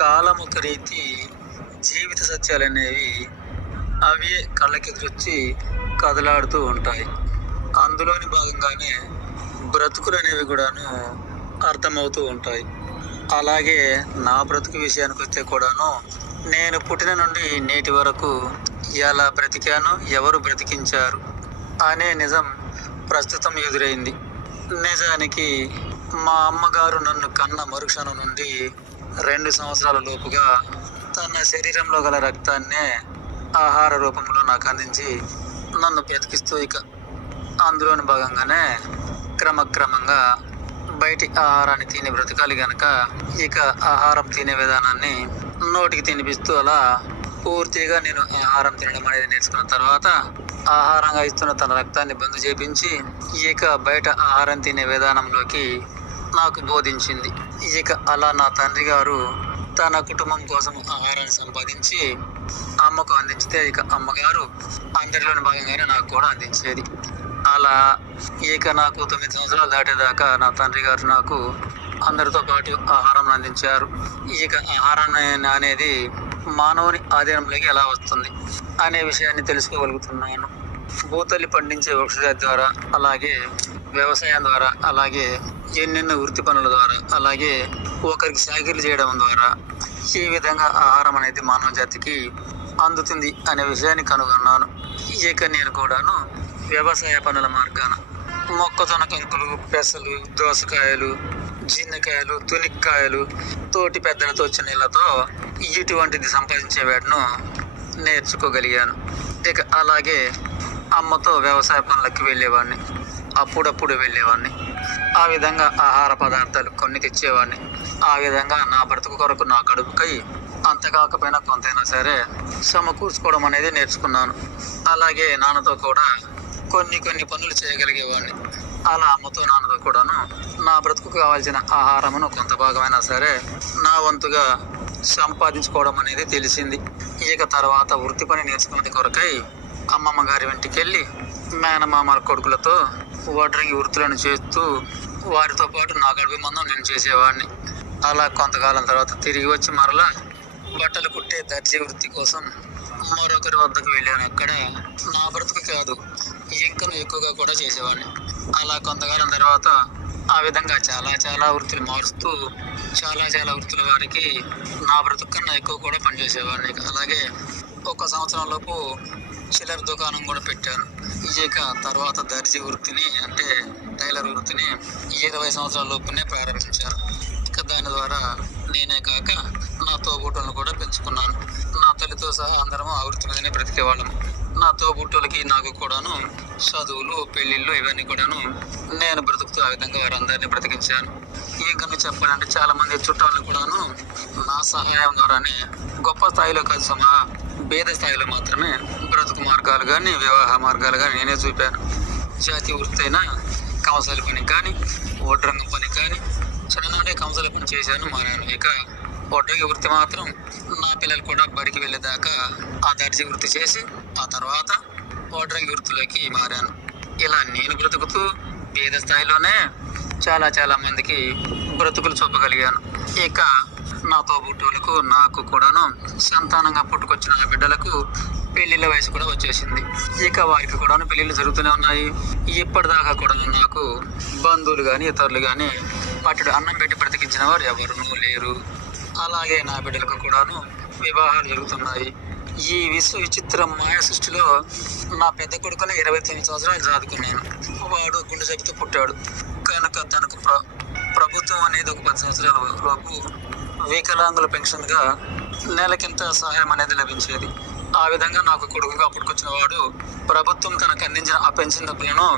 కాలం ఒక రీతి, జీవిత సత్యాలనేవి అవే కళ్ళకెదురొచ్చి కదలాడుతూ ఉంటాయి. అందులోని భాగంగానే బ్రతుకులనేవి కూడాను అర్థమవుతూ ఉంటాయి. అలాగే నా బ్రతుకు విషయానికొస్తే కూడాను నేను పుట్టిన నుండి నేటి వరకు ఎలా బ్రతికాను, ఎవరు బ్రతికించారు అనే నిజం ప్రస్తుతం ఎదురైంది. నిజానికి మా అమ్మగారు నన్ను కన్న మరుక్షణం నుండి 2 సంవత్సరాల లోపుగా తన శరీరంలో గల రక్తాన్నే ఆహార రూపంలో నాకు అందించి నన్ను బ్రతికిస్తూ అందులోని భాగంగానే క్రమక్రమంగా బయటి ఆహారాన్ని తిని బ్రతకాలి గనక ఆహారం తినే విధానాన్ని నోటికి తినిపిస్తూ అలా పూర్తిగా నేను ఆహారం తినడం అనేది నేర్చుకున్న తర్వాత ఆహారంగా ఇస్తున్న తన రక్తాన్ని బంద్ చేపించి బయట ఆహారం తినే విధానంలోకి నాకు బోధించింది. అలా నా తండ్రి గారు తన కుటుంబం కోసం ఆహారాన్ని సంపాదించి అమ్మకు అందించితే అమ్మగారు అందరిలోని భాగంగానే నాకు కూడా అందించేది. అలా నాకు 9 సంవత్సరాలు దాటేదాకా నా తండ్రి గారు నాకు అందరితో పాటు ఆహారం అందించారు. ఆహారం అనేది మానవుని ఆధీనంలోకి ఎలా వస్తుంది అనే విషయాన్ని తెలుసుకోగలుగుతున్నాను. భూతల్లి పండించే వృక్షజాతి ద్వారా, అలాగే వ్యవసాయం ద్వారా, అలాగే ఎన్నెన్నో వృత్తి పనుల ద్వారా, అలాగే ఒకరికి సాగిర్లు చేయడం ద్వారా ఈ విధంగా ఆహారం అనేది మానవ జాతికి అందుతుంది అనే విషయాన్ని కనుగొన్నాను. నేను కూడాను వ్యవసాయ పనుల మార్గాన మొక్కజొన్న కంకులు, పెసలు, దోసకాయలు, జిన్నకాయలు, తునిక్కాయలు, తోటి పెద్దలతో వచ్చిన నీళ్ళతో ఇటువంటిది సంపాదించే వాటిను నేర్చుకోగలిగాను. అలాగే అమ్మతో వ్యవసాయ పనులకి వెళ్ళేవాడిని, అప్పుడప్పుడు వెళ్ళేవాడిని. ఆ విధంగా ఆహార పదార్థాలు కొన్ని తెచ్చేవాడిని. ఆ విధంగా నా బ్రతుకు కొరకు, నా కడుపుకై అంత కాకపోయినా కొంతైనా సరే సమకూర్చుకోవడం అనేది నేర్చుకున్నాను. అలాగే నాన్నతో కూడా కొన్ని పనులు చేయగలిగేవాడిని. అలా అమ్మతో, నాన్నతో కూడాను నా బ్రతుకు కావాల్సిన ఆహారమును కొంత భాగమైనా సరే నా వంతుగా సంపాదించుకోవడం అనేది తెలిసింది. తర్వాత వృత్తి పని నేర్చుకునే కొరకై అమ్మమ్మ గారి వెంటికి వెళ్ళి మేనమామల కొడుకులతో వడ్రంగి వృత్తులను చేస్తూ వారితో పాటు నా గడుపు మందం నేను చేసేవాడిని. అలా కొంతకాలం తర్వాత తిరిగి వచ్చి మరలా బట్టలు కుట్టే దర్జీ వృత్తి కోసం మరొకరి వద్దకు వెళ్ళాను. అక్కడ నా బ్రతుకు కాదు, ఇంకను ఎక్కువగా కూడా చేసేవాడిని. అలా కొంతకాలం తర్వాత ఆ విధంగా చాలా వృత్తులు మారుస్తూ చాలా వృత్తుల వారికి నా బ్రతుకు కన్నా ఎక్కువ కూడా పనిచేసేవాడిని. అలాగే 1 సంవత్సరం లోపు చిల్లర దుకాణం కూడా పెట్టాను. తర్వాత దర్జీ వృత్తిని, అంటే టైలర్ వృత్తిని 20 సంవత్సరాల లోపునే ప్రారంభించాను. దాని ద్వారా నేనే కాక నా తోబుట్టులను కూడా పెంచుకున్నాను. నా తల్లితో సహా అందరము ఆ వృత్తి మీదనే బ్రతికేవాళ్ళము. నా తోబుట్టులకి నాకు కూడాను చదువులు, పెళ్ళిళ్ళు ఇవన్నీ కూడాను నేను బ్రతుకుతూ ఆ విధంగా వారందరినీ బ్రతికించాను. ఇంకా చెప్పాలంటే చాలా మంది చుట్టాలను కూడాను నా సహాయం ద్వారానే గొప్ప స్థాయిలో కాదు, భేద స్థాయిలో మాత్రమే బ్రతుకు మార్గాలు కానీ, వివాహ మార్గాలు కానీ నేనే చూపాను. జాతి వృత్తి అయినా కంసాల పని కానీ, వడ్రంగం పని కానీ చిన్ననాడే కంసాల పని చేశాను, మారాను. వడ్రంగి వృత్తి మాత్రం నా పిల్లలు కూడా బడికి వెళ్ళేదాకా ఆ దర్జీ వృత్తి చేసి ఆ తర్వాత వడ్రంగి వృత్తిలోకి మారాను. ఇలా నేను బ్రతుకుతూ పేద స్థాయిలోనే చాలా మందికి బ్రతుకులు చూపగలిగాను. నా తోబుట్టువులకు, నాకు కూడాను సంతానంగా పుట్టుకొచ్చిన ఆ బిడ్డలకు పెళ్లిళ్ళ వయసు కూడా వచ్చేసింది. వారికి కూడాను పెళ్లిళ్ళు జరుగుతూనే ఉన్నాయి. ఇప్పటిదాకా కూడా నాకు బంధువులు కానీ, ఇతరులు కానీ పట్టడు అన్నం పెట్టి బ్రతికించిన వారు ఎవరునూ లేరు. అలాగే నా బిడ్డలకు కూడాను వివాహాలు జరుగుతున్నాయి. ఈ విచిత్ర మాయ సృష్టిలో నా పెద్ద కొడుకుని 29 సంవత్సరాలు చదువుకున్నాను. వాడు గుండె జబ్బుతో పుట్టాడు కనుక తనకు ప్రభుత్వం అనేది ఒక 10 సంవత్సరాల లోపు వికలాంగుల పెన్షన్గా నెలకింత సహాయం అనేది లభించేది. ఆ విధంగా నాకు కొడుకుగా పుట్టుకొచ్చిన వాడు ప్రభుత్వం తనకు అందించిన ఆ పెన్షన్ డబ్బులను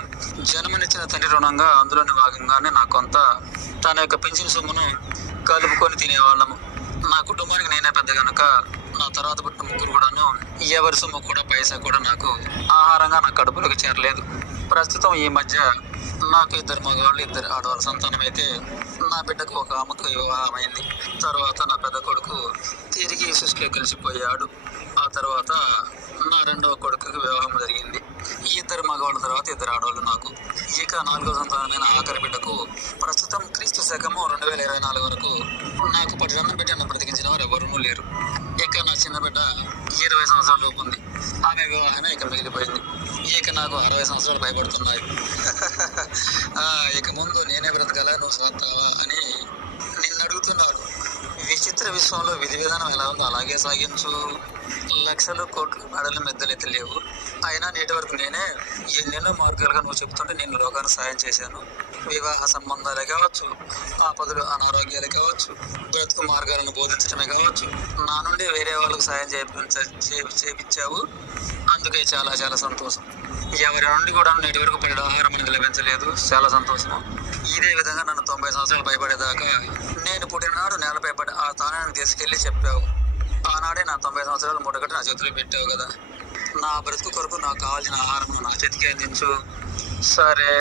జన్మనిచ్చిన తండ్రి రుణంగా అందులోని భాగంగానే నాకు కొంత తన యొక్క పెన్షన్ సొమ్మును కలుపుకొని తినేవాళ్ళము. నా కుటుంబానికి నేనే పెద్ద కనుక నా తర్వాత పుట్టిన ముగ్గురు కూడాను ఎవరి సొమ్ము కూడా పైసా కూడా నాకు ఆహారంగా నా కడుపులోకి చేరలేదు. ప్రస్తుతం ఈ మధ్య నాకు 2 మగవాళ్ళు, 2 ఆడవాళ్ళ సంతానం అయితే నా బిడ్డకు ఒక ఆమెకు వివాహం అయింది. తర్వాత నా పెద్ద కొడుకు తిరిగి సృష్టిలో కలిసిపోయాడు. ఆ తర్వాత నా రెండవ కొడుకుకి వివాహం జరిగింది. ఈ ఇద్దరు మగవాళ్ళ తర్వాత ఇద్దరు ఆడవాళ్ళు నాకు. ఇక 4వ సంతానమైన ఆఖరి బిడ్డకు ప్రస్తుతం క్రీస్తు శకము 2024 వరకు నాకు పట్టణం పెట్టి నన్ను బ్రతికించిన వారు ఎవరూ లేరు. ఇక నా చిన్న బిడ్డ 20 సంవత్సరాల లోపు ఉంది. ఆమె వివాహమే ఇక్కడ మిగిలిపోయింది. ఇక నాకు 60 సంవత్సరాలు భయపడుతున్నాయి. ఇక ముందు నేనే బ్రతకాలా, నువ్వు స్వార్థవా అని నిన్ను అడుగుతున్నారు. విచిత్ర విశ్వంలో విధి విధానం ఎలా ఉందో అలాగే సాగించు. లక్షలు కోట్లు మెడలు మెద్దలైతే లేవు. అయినా నేటి వరకు నేనే ఎన్నెన్నో మార్గాలుగా నువ్వు చెప్తుంటే నేను లోకానికి సాయం చేశాను. వివాహ సంబంధాలే కావచ్చు, ఆపదలు అనారోగ్యాలే కావచ్చు, బ్రతుకు మార్గాలను బోధించడమే కావచ్చు, నా నుండి వేరే వాళ్ళకు సాయం చేపించావు. అందుకే చాలా చాలా సంతోషం. ఎవరి నుండి కూడా నేటి వరకు పడిన ఆహారం అనేది లభించలేదు. చాలా సంతోషం. ఇదే విధంగా నన్ను 90 సంవత్సరాలు భయపడేదాకా నేను పుట్టిననాడు నేలపై పడి ఆ తానాన్ని తీసుకెళ్ళి చెప్పావు. ఆనాడే నా 90 సంవత్సరాలు మూటగట్టి నా చేతులు పెట్టావు కదా. నా బ్రతుకు కొరకు నాకు కావాల్సిన ఆహారం నా చేతికి అందించు. సరే.